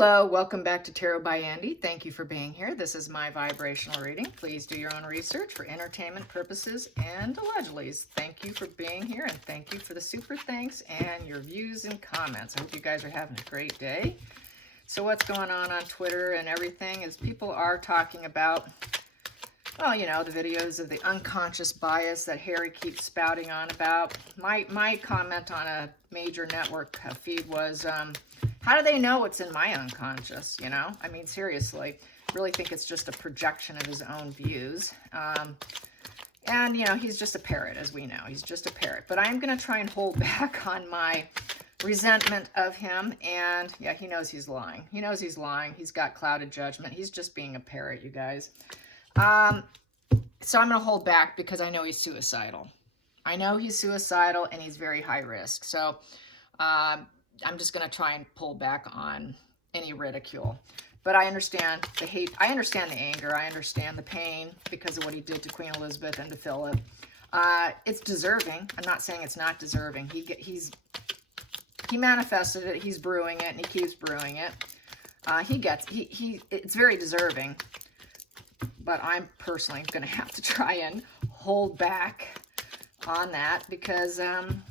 Hello, welcome back to Tarot by Andy. Thank you for being here. This is my vibrational reading. Please do your own research for entertainment purposes and allegedly. Thank you for being here and thank you for the super thanks and your views and comments. I hope you guys are having a great day. So what's going on Twitter and everything is people are talking about, well, you know, the videos of the unconscious bias that Harry keeps spouting on about. My comment on a major network feed was, how do they know what's in my unconscious, you know? I mean, seriously, really think it's just a projection of his own views. And, you know, he's just a parrot, as we know. He's just a parrot. But I'm going to try and hold back on my resentment of him. And, yeah, he knows he's lying. He knows he's lying. He's got clouded judgment. He's just being a parrot, you guys. So I'm going to hold back because I know he's suicidal. I know he's suicidal and he's very high risk. So, I'm just going to try and pull back on any ridicule. But I understand the hate. I understand the anger. I understand the pain because of what he did to Queen Elizabeth and to Philip. It's deserving. I'm not saying it's not deserving. He manifested it. He's brewing it, and he keeps brewing it. It's very deserving. But I'm personally going to have to try and hold back on that because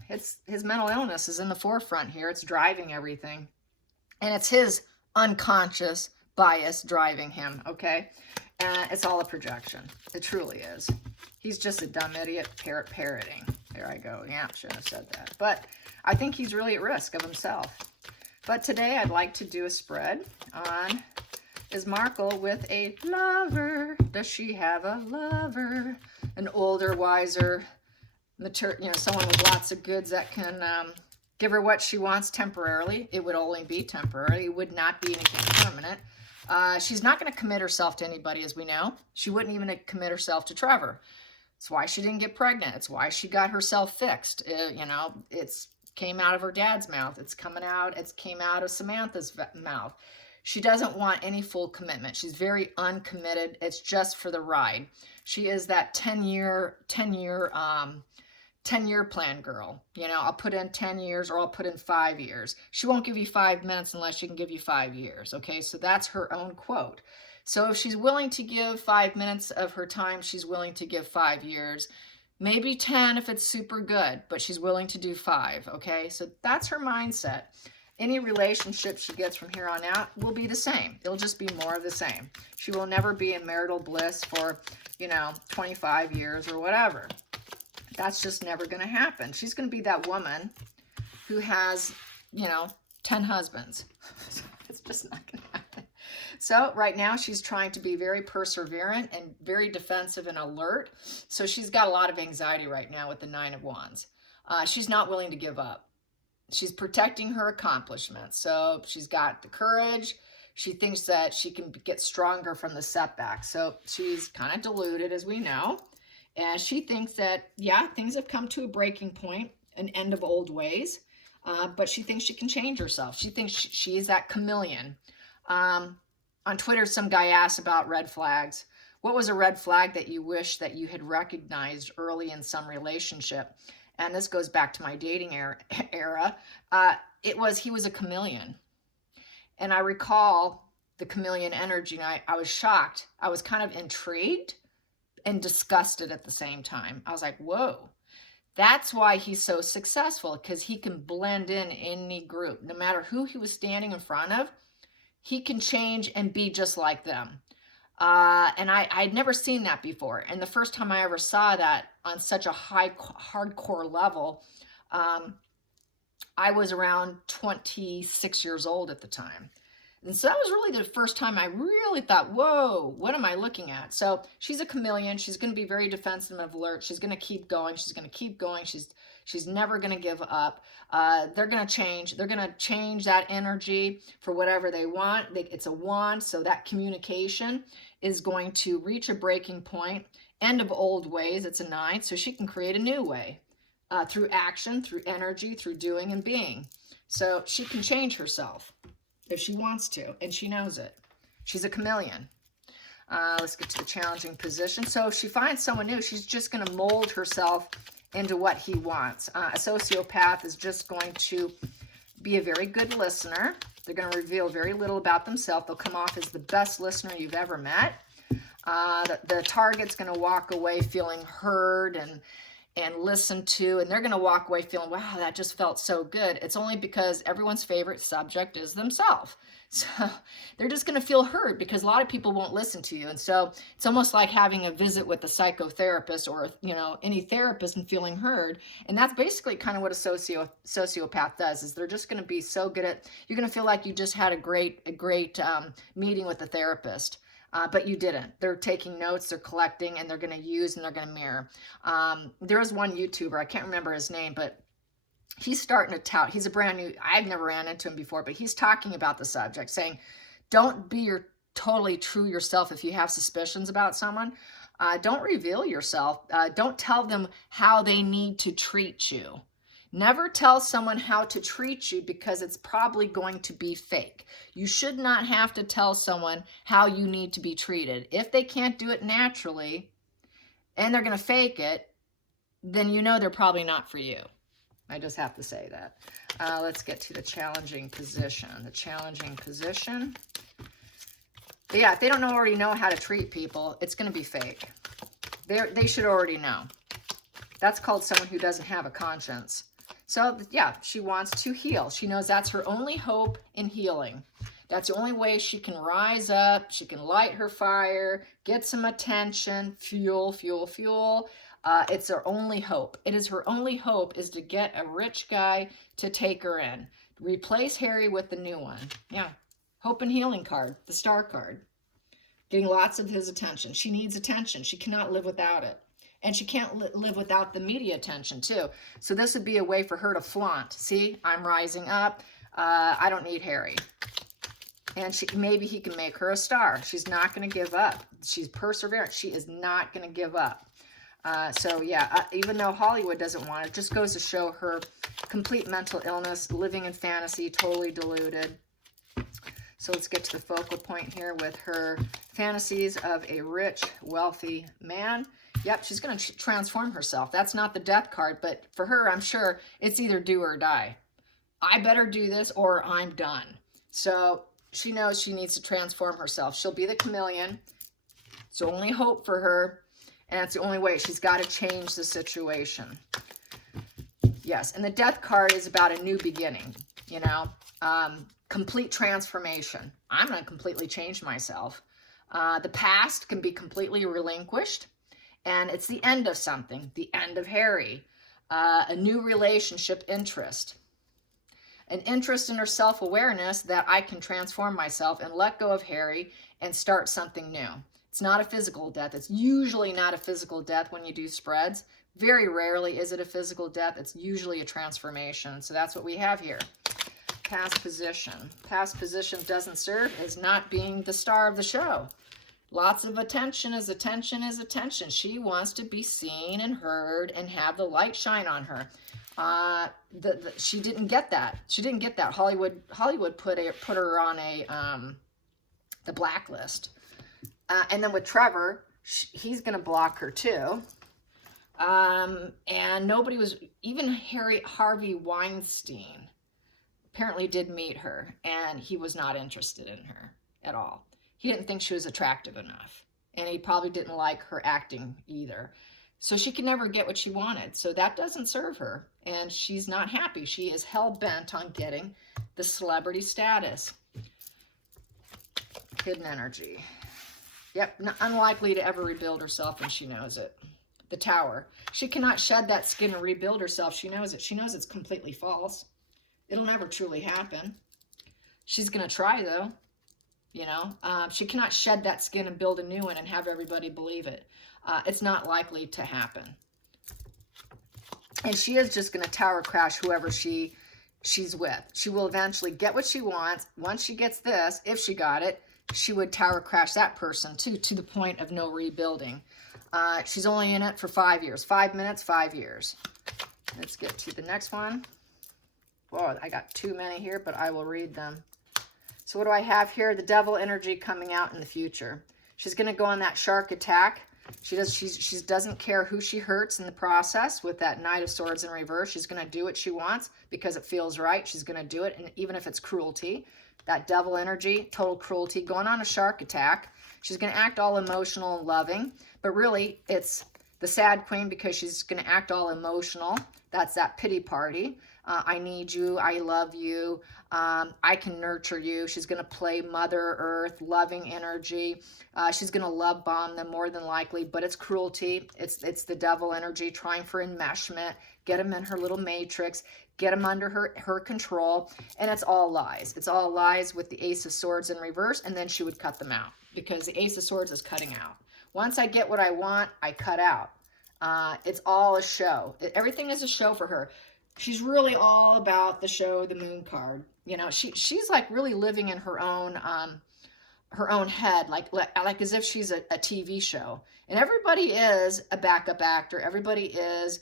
it's his mental illness is in the forefront here. It's driving everything, and it's his unconscious bias driving him. Okay, it's all a projection. It truly is. He's just a dumb idiot parroting. There I go. Yeah, shouldn't have said that, but I think he's really at risk of himself. But today I'd like to do a spread on, is Markle with a lover? Does she have a lover? An older, wiser, someone with lots of goods that can give her what she wants temporarily. It would only be temporary. It would not be anything permanent. She's not going to commit herself to anybody, as we know. She wouldn't even commit herself to Trevor. It's why she didn't get pregnant. It's why she got herself fixed. It's came out of her dad's mouth. It came out of Samantha's mouth. She doesn't want any full commitment. She's very uncommitted. It's just for the ride. She is that 10-year plan girl. You know, I'll put in 10 years or I'll put in 5 years. She won't give you 5 minutes unless she can give you 5 years. Okay, so that's her own quote. So if she's willing to give 5 minutes of her time, she's willing to give 5 years. Maybe 10 if it's super good, but she's willing to do 5. Okay, so that's her mindset. Any relationship she gets from here on out will be the same. It'll just be more of the same. She will never be in marital bliss for, 25 years or whatever. That's just never going to happen. She's going to be that woman who has, 10 husbands. It's just not going to happen. So right now she's trying to be very perseverant and very defensive and alert. So she's got a lot of anxiety right now with the 9 of Wands. She's not willing to give up. She's protecting her accomplishments. So she's got the courage. She thinks that she can get stronger from the setbacks. So she's kind of deluded, as we know. And she thinks that, yeah, things have come to a breaking point, an end of old ways. But she thinks she can change herself. She thinks she is that chameleon. On Twitter, some guy asked about red flags. What was a red flag that you wish that you had recognized early in some relationship? And this goes back to my dating era. He was a chameleon. And I recall the chameleon energy, and I was shocked. I was kind of intrigued and disgusted at the same time. I was like, whoa, that's why he's so successful, because he can blend in any group. No matter who he was standing in front of, he can change and be just like them. And I'd never seen that before. And the first time I ever saw that on such a hardcore level, I was around 26 years old at the time. And so that was really the first time I really thought, whoa, what am I looking at? So she's a chameleon. She's going to be very defensive and alert. She's going to keep going. She's going to keep going. She's never going to give up. They're going to change. They're going to change that energy for whatever they want. It's a wand, so that communication is going to reach a breaking point. End of old ways. It's a 9, so she can create a new way through action, through energy, through doing and being. So she can change herself if she wants to, and she knows it. She's a chameleon. Let's get to the challenging position. So if she finds someone new, she's just going to mold herself into what he wants. A sociopath is just going to be a very good listener. They're going to reveal very little about themselves. They'll come off as the best listener you've ever met. The target's going to walk away feeling heard and listened to, and they're going to walk away feeling, wow, that just felt so good. It's only because everyone's favorite subject is themselves. So they're just going to feel heard, because a lot of people won't listen to you. And so it's almost like having a visit with a psychotherapist or, you know, any therapist and feeling heard. And that's basically kind of what a sociopath does, is they're just going to be so good at, you're going to feel like you just had a great meeting with a therapist. But you didn't. They're taking notes, they're collecting, and they're going to use and they're going to mirror. There was one YouTuber, I can't remember his name, but he's starting to tout. He's a brand new, I've never ran into him before, but he's talking about the subject, saying, don't be your totally true yourself if you have suspicions about someone. Don't reveal yourself. Don't tell them how they need to treat you. Never tell someone how to treat you, because it's probably going to be fake. You should not have to tell someone how you need to be treated. If they can't do it naturally and they're going to fake it, then you know they're probably not for you. I just have to say that. Let's get to the challenging position. The challenging position. Yeah, if they don't already know how to treat people, it's going to be fake. They should already know. That's called someone who doesn't have a conscience. So, yeah, she wants to heal. She knows that's her only hope in healing. That's the only way she can rise up. She can light her fire, get some attention, fuel. It's her only hope. It is her only hope, is to get a rich guy to take her in. Replace Harry with the new one. Yeah, hope and healing card, the star card. Getting lots of his attention. She needs attention. She cannot live without it. And she can't live without the media attention, too. So this would be a way for her to flaunt. See, I'm rising up. I don't need Harry. And maybe he can make her a star. She's not going to give up. She's perseverant. She is not going to give up. So, yeah, even though Hollywood doesn't want it, just goes to show her complete mental illness, living in fantasy, totally deluded. So let's get to the focal point here with her fantasies of a rich, wealthy man. Yep, she's going to transform herself. That's not the death card, but for her, I'm sure it's either do or die. I better do this or I'm done. So she knows she needs to transform herself. She'll be the chameleon. It's the only hope for her, and it's the only way. She's got to change the situation. Yes, and the death card is about a new beginning, you know, complete transformation. I'm going to completely change myself. The past can be completely relinquished. And it's the end of something, the end of Harry, a new relationship interest, an interest in her self-awareness that I can transform myself and let go of Harry and start something new. It's not a physical death. It's usually not a physical death when you do spreads. Very rarely is it a physical death. It's usually a transformation. So that's what we have here. Past position. Past position doesn't serve as not being the star of the show. Lots of attention is attention is attention. She wants to be seen and heard and have the light shine on her. She didn't get that. She didn't get that. Hollywood put her on the blacklist. And then with Trevor, he's going to block her too. And nobody was, even Harvey Weinstein apparently did meet her, and he was not interested in her at all. He didn't think she was attractive enough, and he probably didn't like her acting either. So she could never get what she wanted. So that doesn't serve her, and she's not happy. She is hell-bent on getting the celebrity status. Hidden energy. Yep, unlikely to ever rebuild herself, and she knows it. The Tower. She cannot shed that skin and rebuild herself. She knows it. She knows it's completely false. It'll never truly happen. She's going to try, though. You know, she cannot shed that skin and build a new one and have everybody believe it. It's not likely to happen. And she is just going to tower crash whoever she's with. She will eventually get what she wants. Once she gets this, if she got it, she would tower crash that person too, to the point of no rebuilding. She's only in it for 5 years. 5 minutes, 5 years. Let's get to the next one. Whoa, I got too many here, but I will read them. So what do I have here? The devil energy coming out in the future. She's going to go on that shark attack. She doesn't care who she hurts in the process with that Knight of Swords in reverse. She's going to do what she wants because it feels right. She's going to do it, and even if it's cruelty. that devil energy, total cruelty, going on a shark attack. She's going to act all emotional and loving, but really it's the sad queen because she's going to act all emotional. That's that pity party. I need you. I love you. I can nurture you. She's going to play Mother Earth, loving energy. She's going to love bomb them more than likely, but it's cruelty. It's the devil energy trying for enmeshment, get them in her little matrix, get them under her control, and it's all lies. It's all lies with the Ace of Swords in reverse, and then she would cut them out because the Ace of Swords is cutting out. Once I get what I want, I cut out. It's all a show. Everything is a show for her. She's really all about the show, the Moon card. You know, she's like really living in her own head, like as if she's a TV show. And everybody is a backup actor. Everybody is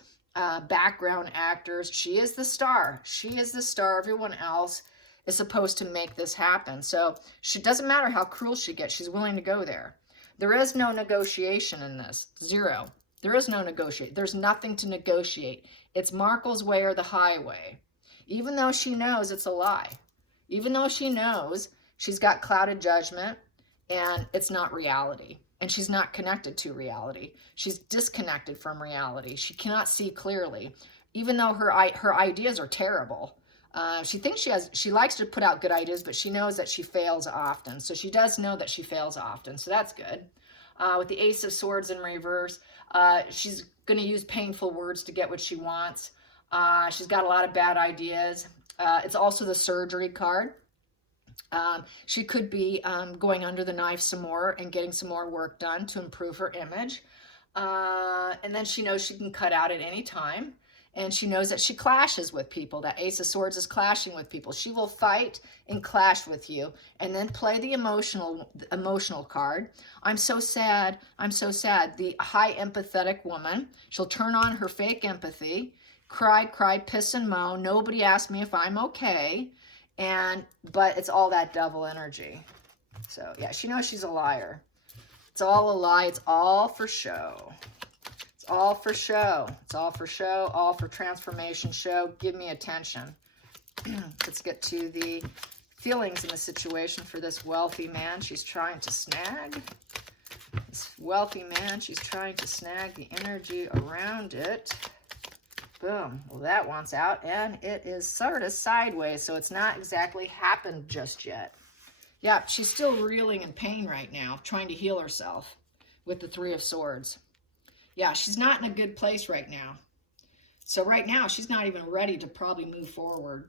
background actors. She is the star. She is the star. Everyone else is supposed to make this happen. So she doesn't matter how cruel she gets. She's willing to go there. There is no negotiation in this. Zero. There is no negotiate. There's nothing to negotiate. It's Markle's way or the highway. Even though she knows it's a lie. Even though she knows she's got clouded judgment and it's not reality. And she's not connected to reality. She's disconnected from reality. She cannot see clearly. Even though her ideas are terrible. She thinks she likes to put out good ideas, but she knows that she fails often. So she does know that she fails often. So that's good. With the Ace of Swords in reverse, she's going to use painful words to get what she wants. She's got a lot of bad ideas. It's also the surgery card. She could be going under the knife some more and getting some more work done to improve her image. And then she knows she can cut out at any time. And she knows that she clashes with people. That Ace of Swords is clashing with people. She will fight and clash with you and then play the emotional card. I'm so sad. I'm so sad. The high empathetic woman. She'll turn on her fake empathy, cry, piss and moan. Nobody asked me if I'm okay. But it's all that devil energy. So yeah, she knows she's a liar. It's all a lie. It's all for show. It's all for show. It's all for show, all for transformation show. Give me attention. Let's get to the feelings in the situation for this wealthy man she's trying to snag. This wealthy man, she's trying to snag the energy around it. Boom. Well, that one's out, and it is sort of sideways, so it's not exactly happened just yet. Yeah, she's still reeling in pain right now, trying to heal herself with the Three of Swords. Yeah, she's not in a good place right now. So right now, she's not even ready to probably move forward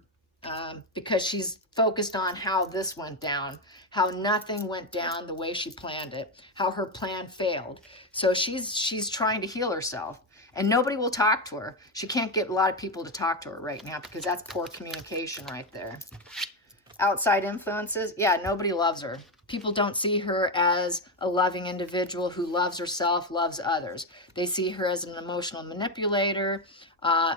because she's focused on how this went down, how nothing went down the way she planned it, how her plan failed. So she's trying to heal herself, and nobody will talk to her. She can't get a lot of people to talk to her right now because that's poor communication right there. Outside influences, yeah, nobody loves her. People don't see her as a loving individual who loves herself, loves others. They see her as an emotional manipulator.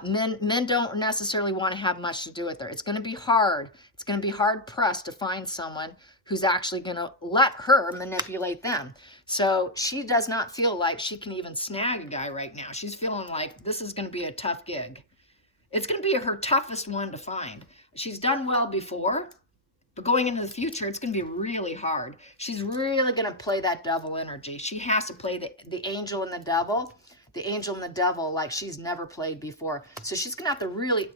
Men don't necessarily want to have much to do with her. It's going to be hard. It's going to be hard pressed to find someone who's actually going to let her manipulate them. So she does not feel like she can even snag a guy right now. She's feeling like this is going to be a tough gig. It's going to be her toughest one to find. She's done well before. But going into the future, it's going to be really hard. She's really going to play that devil energy. She has to play the angel and the devil like she's never played before. So she's going to have to really,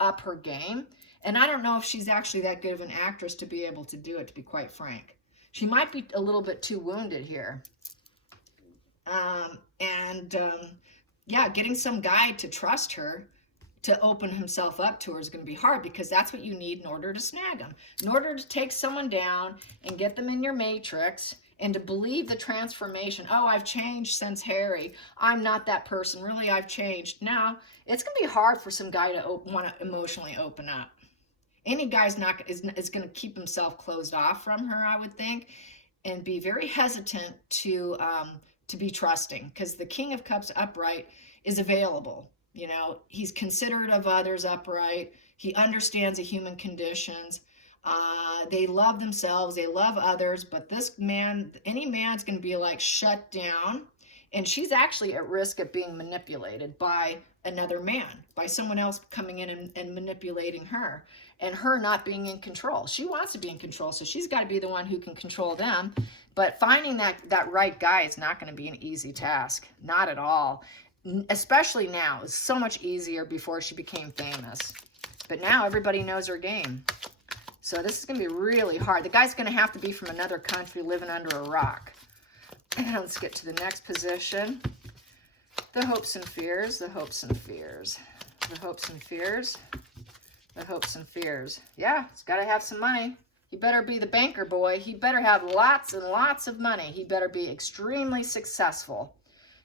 up her game. And I don't know if she's actually that good of an actress to be able to do it, to be quite frank. She might be a little bit too wounded here. Yeah, getting some guy to trust her, to open himself up to her is going to be hard because that's what you need in order to snag them. In order to take someone down and get them in your matrix and to believe the transformation. Oh, I've changed since Harry. I'm not that person. Really, I've changed. Now, it's going to be hard for some guy to want to emotionally open up. Any guy's is going to keep himself closed off from her, I would think, and be very hesitant to be trusting because the King of Cups upright is available. He's considerate of others upright. He understands the human conditions. They love themselves. They love others. But this man, any man's going to be like shut down And she's actually at risk of being manipulated by another man, by someone else coming in and manipulating her, and her not being in control. She wants to be in control, so she's got to be the one who can control them. But finding that right guy is not going to be an easy task. Not at all. Especially now. It's so much easier before she became famous. But now everybody knows her game. So this is going to be really hard. The guy's going to have to be from another country living under a rock. And let's get to the next position. The hopes and fears, the hopes and fears, the hopes and fears, the hopes and fears. Yeah, he's got to have some money. He better be the banker boy. He better have lots and lots of money. He better be extremely successful.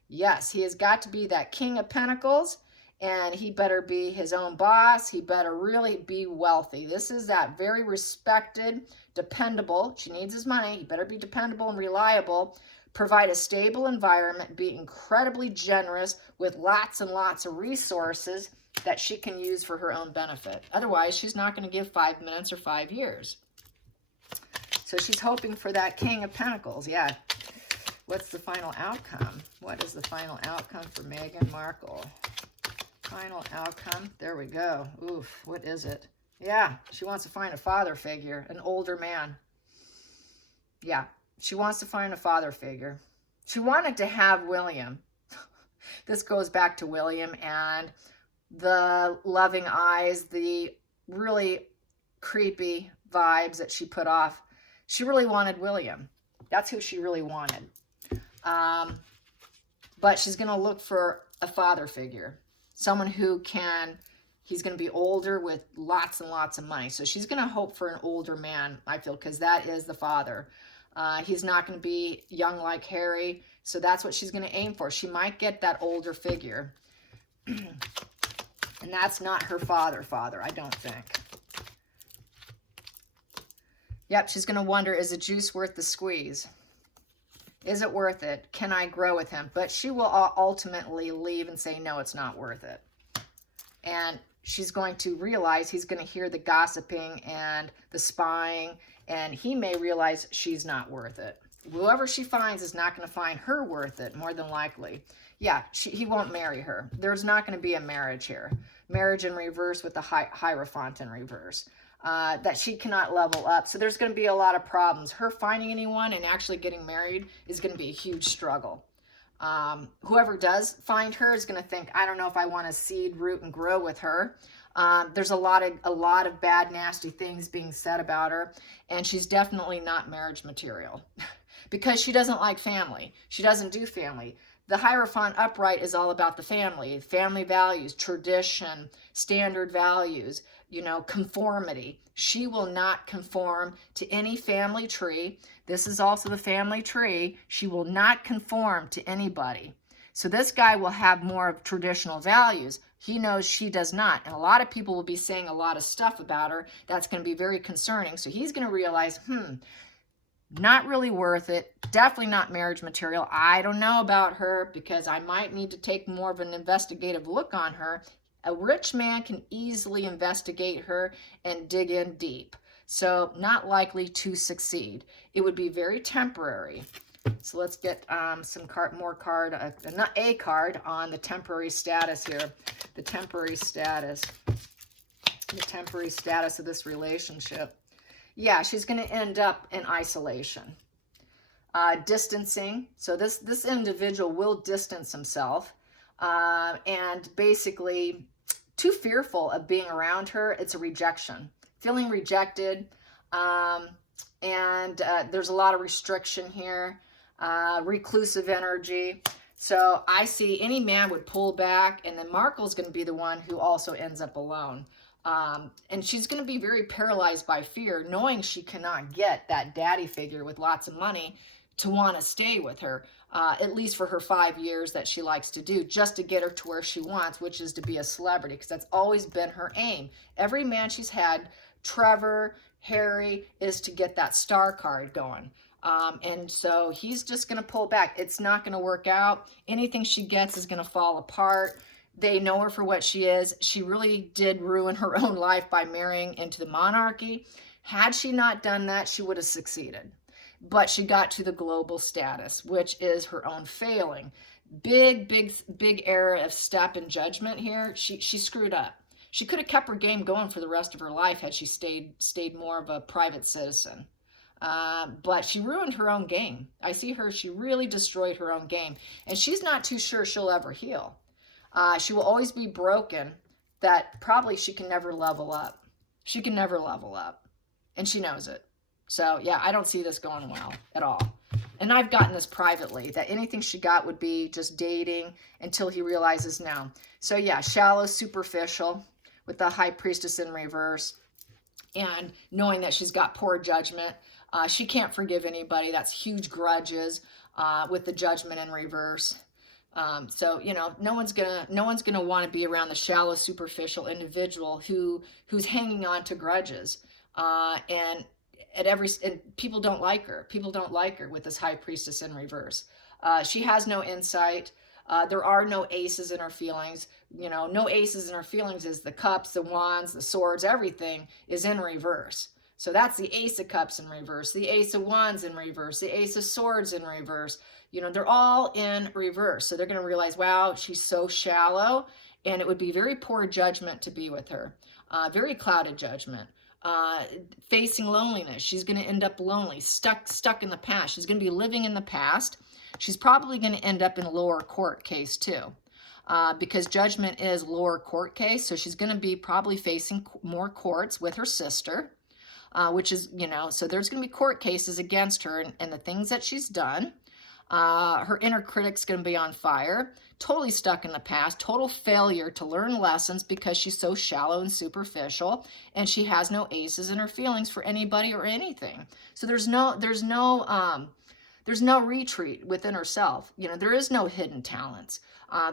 Yes, he has got to be that King of Pentacles, and he better be his own boss. He better really be wealthy. This is that very respected, dependable. She needs his money. He better be dependable and reliable. Provide a stable environment, be incredibly generous with lots and lots of resources that she can use for her own benefit. Otherwise, she's not going to give 5 minutes or 5 years. So she's hoping for that King of Pentacles. Yeah. What's the final outcome? What is the final outcome for Meghan Markle? Final outcome. There we go. Oof. What is it? Yeah. She wants to find a father figure, an older man. Yeah. She wants to find a father figure. She wanted to have William. This goes back to William and the loving eyes, the really creepy vibes that she put off. She really wanted William. That's who she really wanted. But she's going to look for a father figure. Someone who can, he's going to be older with lots and lots of money. So she's going to hope for an older man, I feel, because that is the father. He's not going to be young like Harry, so that's what she's going to aim for. She might get that older figure. And that's not her father, I don't think. Yep, she's going to wonder, is the juice worth the squeeze? Is it worth it? Can I grow with him? But she will ultimately leave and say, no, it's not worth it. And she's going to realize he's going to hear the gossiping and the spying, and he may realize she's not worth it. Whoever she finds is not going to find her worth it, more than likely. Yeah, he won't marry her. There's not going to be a marriage here. Marriage in reverse with the Hierophant in reverse. That she cannot level up. So there's going to be a lot of problems. Her finding anyone and actually getting married is going to be a huge struggle. Whoever does find her is going to think, I don't know if I want to seed, root, and grow with her. There's a lot of bad, nasty things being said about her, and she's definitely not marriage material because she doesn't like family. She doesn't do family. The Hierophant upright is all about the family values, tradition, standard values, conformity. She will not conform to any family tree. This is also the family tree. She will not conform to anybody. So this guy will have more of traditional values. He knows she does not. And a lot of people will be saying a lot of stuff about her that's going to be very concerning. So he's going to realize, not really worth it. Definitely not marriage material. I don't know about her because I might need to take more of an investigative look on her. A rich man can easily investigate her and dig in deep. So not likely to succeed. It would be very temporary. So let's get more card, not a card on the temporary status here. The temporary status of this relationship. Yeah, she's going to end up in isolation. Distancing. So this individual will distance himself and basically too fearful of being around her. It's a rejection. Feeling rejected. And there's a lot of restriction here. Reclusive energy. So I see any man would pull back, and then Markle's going to be the one who also ends up alone. And she's going to be very paralyzed by fear, knowing she cannot get that daddy figure with lots of money to want to stay with her, at least for her 5 years that she likes to do, just to get her to where she wants, which is to be a celebrity, because that's always been her aim. Every man she's had, Trevor, Harry, is to get that star card going. And so he's just going to pull back. It's not going to work out. Anything she gets is going to fall apart. They know her for what she is. She really did ruin her own life by marrying into the monarchy. Had she not done that, she would have succeeded. But she got to the global status, which is her own failing. big error of step in judgment here. She screwed up. She could have kept her game going for the rest of her life had she stayed more of a private citizen. But she ruined her own game. I see her, she really destroyed her own game. And she's not too sure she'll ever heal. She will always be broken, that probably she can never level up. She can never level up. And she knows it. So yeah, I don't see this going well at all. And I've gotten this privately, that anything she got would be just dating until he realizes no. So yeah, shallow, superficial with the High Priestess in reverse, and knowing that she's got poor judgment. She can't forgive anybody. That's huge grudges with the Judgment in reverse. So you know, no one's gonna want to be around the shallow, superficial individual who's hanging on to grudges. And people don't like her. People don't like her with this High Priestess in reverse. She has no insight. There are no aces in her feelings. You know, no aces in her feelings is the cups, the wands, the swords, everything is in reverse. So that's the Ace of Cups in reverse, the Ace of Wands in reverse, the Ace of Swords in reverse. You know, they're all in reverse. So they're going to realize, wow, she's so shallow, and it would be very poor judgment to be with her. Very clouded judgment. Facing loneliness. She's going to end up lonely, stuck in the past. She's going to be living in the past. She's probably going to end up in a lower court case too. Because Judgment is lower court case. So she's going to be probably facing more courts with her sister. Which is, you know, so there's going to be court cases against her and the things that she's done. Her inner critic's going to be on fire, totally stuck in the past, total failure to learn lessons because she's so shallow and superficial, and she has no aces in her feelings for anybody or anything. So there's no retreat within herself. You know, there is no hidden talents.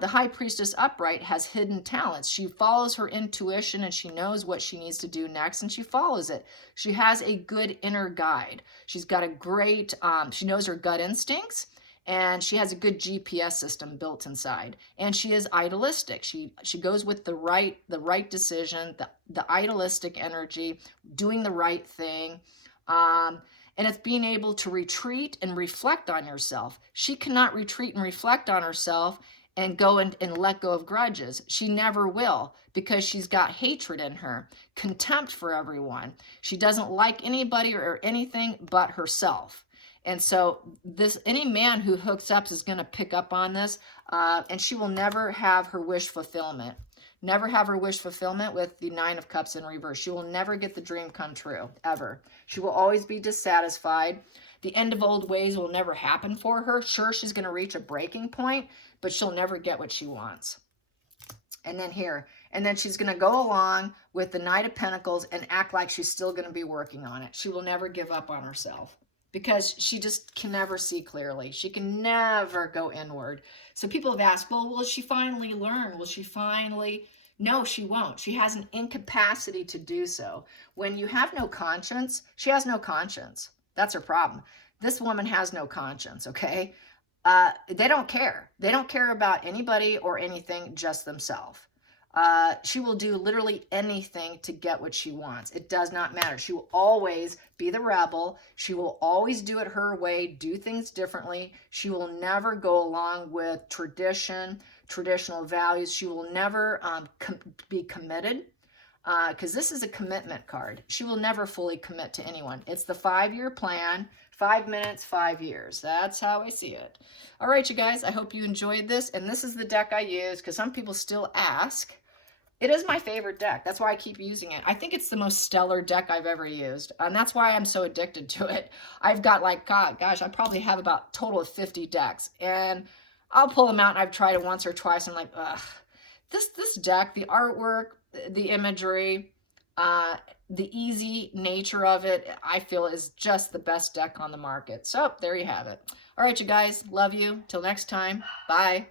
The High Priestess upright has hidden talents. She follows her intuition and she knows what she needs to do next and she follows it. She has a good inner guide. She's got a great, she knows her gut instincts, and she has a good GPS system built inside. And she is idealistic. She goes with the right decision, the idealistic energy, doing the right thing. And it's being able to retreat and reflect on yourself. She cannot retreat and reflect on herself and go and let go of grudges. She never will, because she's got hatred in her, contempt for everyone. She doesn't like anybody or anything but herself. And so any man who hooks up is going to pick up on this, and she will never have her wish fulfillment. Never have her wish fulfillment with the Nine of Cups in reverse. She will never get the dream come true, ever. She will always be dissatisfied. The end of old ways will never happen for her. Sure, she's going to reach a breaking point, but she'll never get what she wants. And then she's going to go along with the Knight of Pentacles and act like she's still going to be working on it. She will never give up on herself, because she just can never see clearly. She can never go inward. So people have asked, well, will she finally learn? Will she finally? No, she won't. She has an incapacity to do so. When you have no conscience, she has no conscience. That's her problem. This woman has no conscience, okay? They don't care. They don't care about anybody or anything, just themselves. She will do literally anything to get what she wants. It does not matter. She will always be the rebel. She will always do it her way, do things differently. She will never go along with tradition, traditional values. She will never be committed, because this is a commitment card. She will never fully commit to anyone. It's the 5-year plan, 5 minutes, 5 years. That's how I see it. All right, you guys, I hope you enjoyed this. And this is the deck I use, because some people still ask. It is my favorite deck. That's why I keep using it. I think it's the most stellar deck I've ever used. And that's why I'm so addicted to it. I've got like, gosh, I probably have about a total of 50 decks. And I'll pull them out, and I've tried it once or twice. And I'm like, ugh. This deck, the artwork, the imagery, the easy nature of it, I feel is just the best deck on the market. So there you have it. All right, you guys. Love you. Till next time. Bye.